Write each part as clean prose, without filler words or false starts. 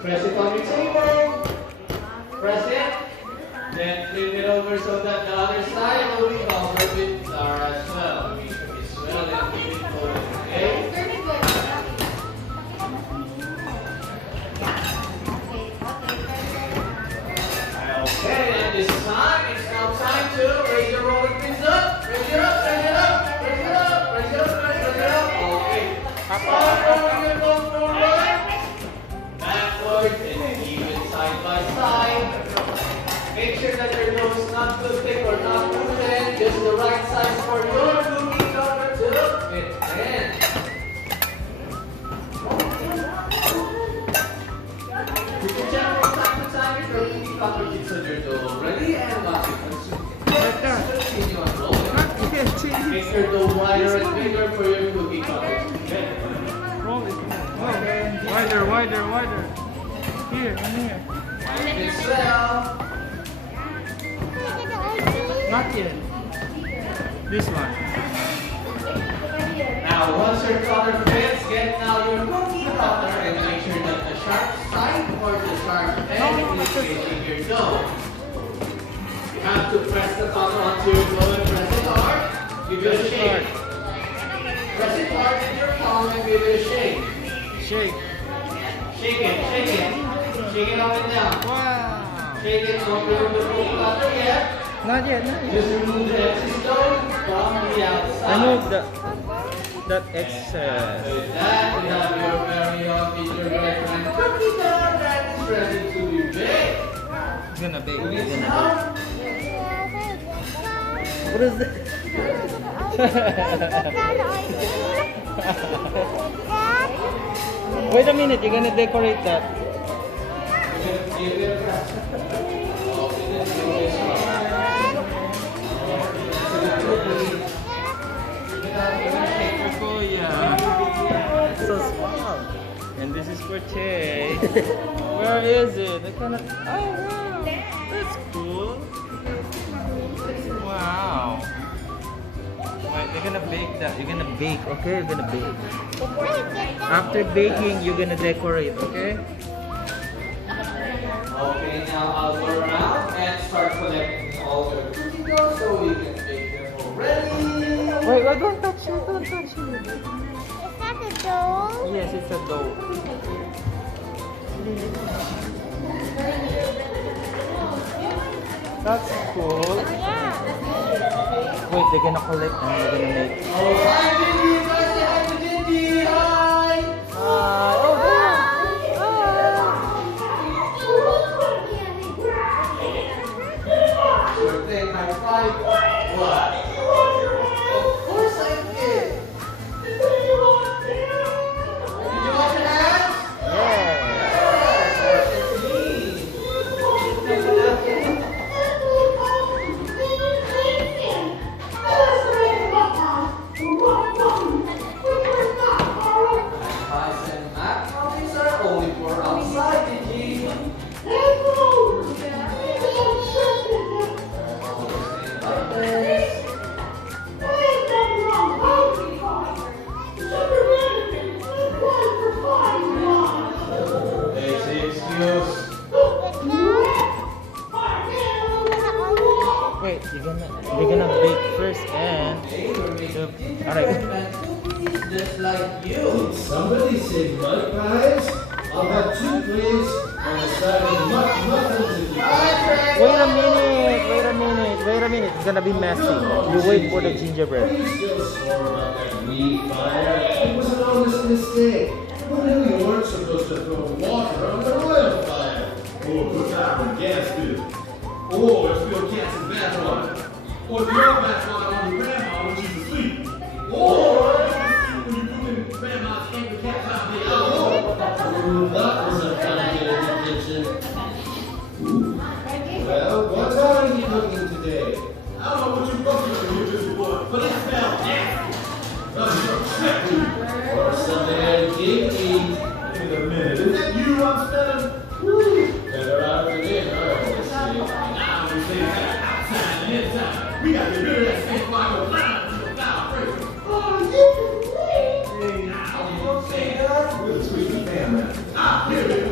Press it on your table. Press it. Then flip it over so that the other side will be covered with star as well. Make sure it's well and keep it folded, okay? Okay, and this time, it's now time to raise your rolling pins up. Raise it up, raise it up, raise it up, raise it up, raise it up. Okay. Start rolling your ball forward, backwards, and even side by side. Make sure that your nose is not too thick or not too thin. Just the right size for your cookie cutter to fit in. You can check from time to time if your cookie cutter fits on your dough already and once it consumes. Continue on rolling. Make your dough wider and bigger for your cookie cutter. Roll it. Wider, wider, wider. Here, and here. It's well. Not yet. This one. Now, once your cutter fits, get now your cookie cutter and make sure that the sharp side or the sharp end is facing your dough. You have to press the cutter onto your dough and press it hard. Give it a shake. Press it hard with your palm and give it a shake. Shake. Shake it, shake it. Shake it up and down. Wow. Shake it, don't remove the cookie cutter yet. Not yet, not yet. Just remove the excess dough from the outside. Remove that excess. With that, we have your very own gingerbread and cookie dough that is ready to be baked. It's gonna bake. It's It's gonna now. bake. What is it? Wait a minute, you're gonna decorate that. Give it a press. Open it, do this one. Oh yeah. So small. And this is for Che. Where is it? I cannot. Oh wow. That's cool. Wow. Wait, they're gonna bake that. You're gonna bake, okay? You're gonna bake. After baking, you're gonna decorate, okay? Okay, now I'll go around and start collecting all your cookie dough so we can bake them already. Wait, don't touch it, don't touch it. Is that the dough? Yes, it's a dough. That's cool. Oh, yeah. Wait, they're gonna collect and they're gonna make. Oh, hi, Gigi! You guys say hi to Gigi! Hi! Oh, Sure thing, high five. What? Of course I did. Did you wash your hands? yeah. Yes, it's me. Pies and macaronis are only for outside, Gigi. Wait, they're gonna bake first and. Alright. Just like you. Somebody say mud pies? I'll have 2 please. On the side of muffins. Wait a minute. It's gonna be messy. You wait for the gingerbread. Are you still sore about that weed fire? It was an honest mistake. Well, then we weren't supposed to throw water on the oil fire. Or put out on gas bill. Or spill cats in bath water. Or throw bath water on your grandma when she's asleep. Or when you put in grandma's angry cat out there. Oh, that was a fun day in the kitchen. Well, what are you cooking today? I don't know what you're cooking over here, Mr. Boy, but it smells nasty. Or something kinky. Wait a minute, is that you I'm smelling? Better out of it in, huh? Let's see. Now we say that outside and inside. We got to get rid of that stench while you're lying to the foul person. Oh, you can now you don't say that. We're the sweet family. Ah, here it is.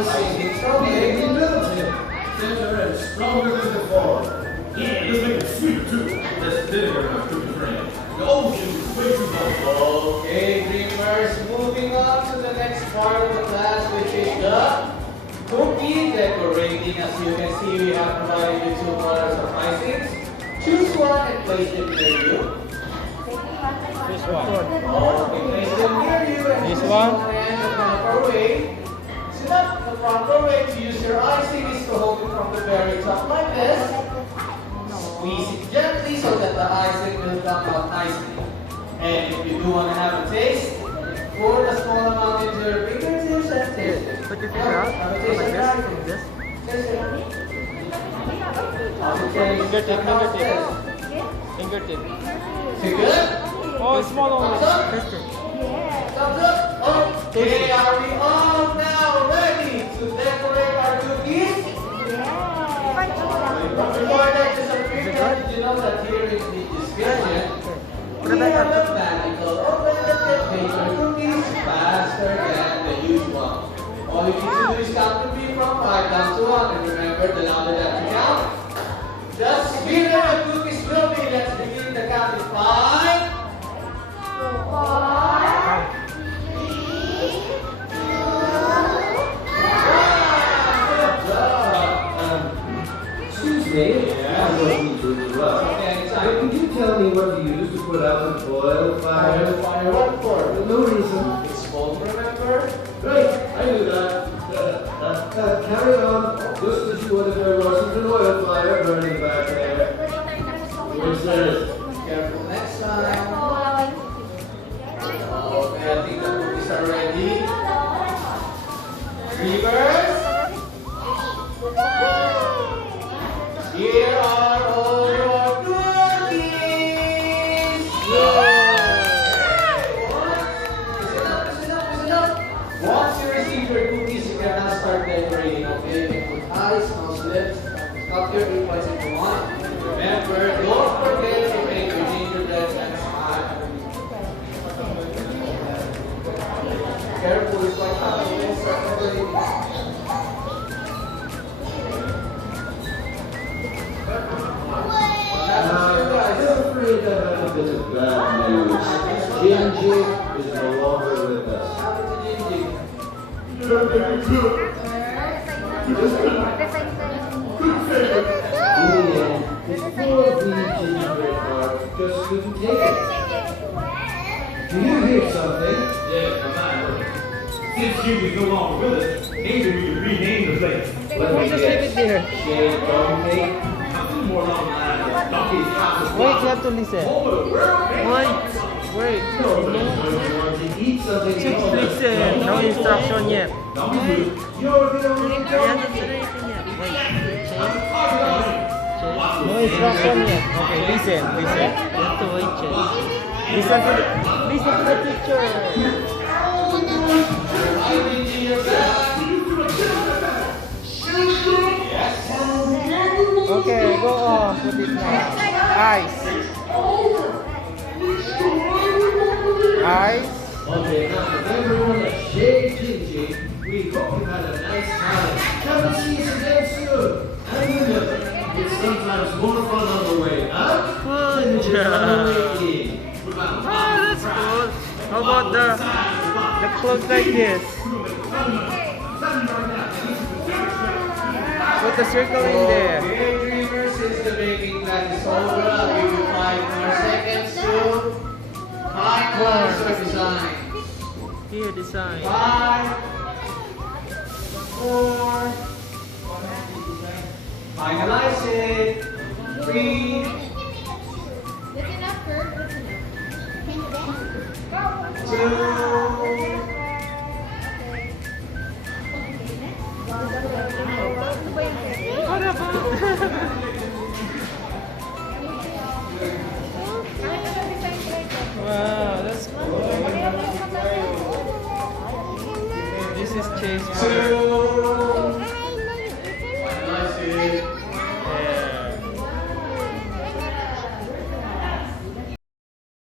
icing. It's so We big. rebuilt him. Better and stronger than before. Yeah, just make it sweeter too. That's vinegar and cookie frame. The ocean is way too cold. Okay, Dreamers, moving on to the next part of the class, which is the cookie decorating. As you can see, we have provided you 2 colors of icings. Choose one and place them near you. This one. Okay, place them near you and This use one? hand the proper way. Sit up. The proper way to use your icing is to hold it from the very top like this. Squeeze it gently so that the icing will come out nicely. And if you do want to have a taste, pour a small amount into your fingertips and taste it. Put your finger out, Have a like taste of this, icing. like this. Taste it. How's it taste? Fingertip, How's it fingertip. taste? Fingertip. Is it good? Oh, small Thumbs one. up? Test it. Thumbs up? Okay, are we all now ready to decorate our cookies? Before that, just a quick note, did you know that here in the description, we have a magical oven that can make your cookies faster than the usual. All you need to do is count to 3 from 5 down to 1, and remember, the louder that you count, the sweeter the cookies will be. Let's begin the count in 5. Excuse me. I don't need to interrupt. But could you tell me what you use to put out the oil fire? Fire what for? No reason. It's both, remember? Right, I knew that. Carry on, just as you would if there wasn't an oil fire burning back there. What's this? Careful next time. Okay, I think the cookies are ready. Dreamers, here are all your cookies. Listen up. Once you receive your cookies, you can now start decorating. Okay, you can put eyes, nose, lips, cut your earbuds if you want. Remember, don't forget to make your gingerbread and smile. Careful, it's like having this decorating. I'm afraid I have a bit of bad news. Gingy is no longer with us. In the end, his poor wee gingerbread heart just couldn't take it. Do you hear something? Yes, my mind. Since Jimmy's no longer with us, maybe we could rename the place. Let me Just leave it guess. there. Shade Donkey? Something more along the lines of Donkey's House of Wait, you have to listen. Home of the world. Wait. Nobody wants to eat something. Just listen. No instruction yet. Donkey. You're the only You one. haven't done anything yet. Wait. No instruction yet. Okay, listen. You have to wait, Chase. Listen to the teacher. Okay, go on. Put it now. Eyes. Eyes. Okay, now for everyone at Shade Gingy, we hope you had a nice time. Come and see us again soon. And remember, it's sometimes more fun on the way out than it is on the way in. Oh, that's cool. How about the clothes like this? Put the circle in there. Okay, Dreamers, since the baking class is over, I'll give you 5 more seconds to finalize your design. Here, design. 5, 4, finalize it. 3, 2, Wow, that's cool. This is Chase. 2,